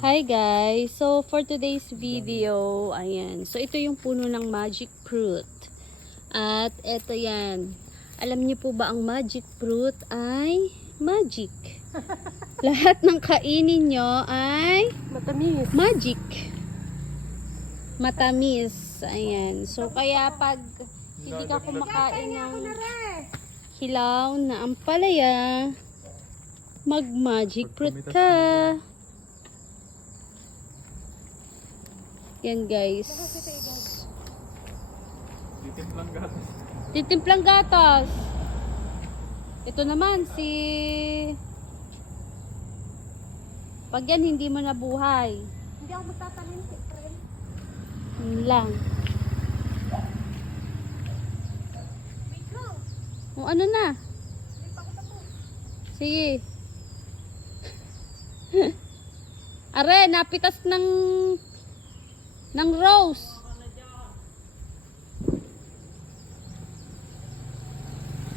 Hi guys! So for today's video, ayan. So ito yung puno ng magic fruit. At ito yan. Alam niyo po ba ang magic fruit ay magic? Lahat ng kainin nyo ay Matamis. magic. Matamis. Ayan. So kaya pag hindi ka kumakain ng hilaw na ampalaya, mag-magic fruit ka. Yan guys. Titimplang gatas. Ito naman si pag yan hindi mo nabuhay. Hindi ako magtatanim, friend. Yun lang. Wait lang. O ano na? Hindi pa ako tapos. Sige. Are, napitas ng rose.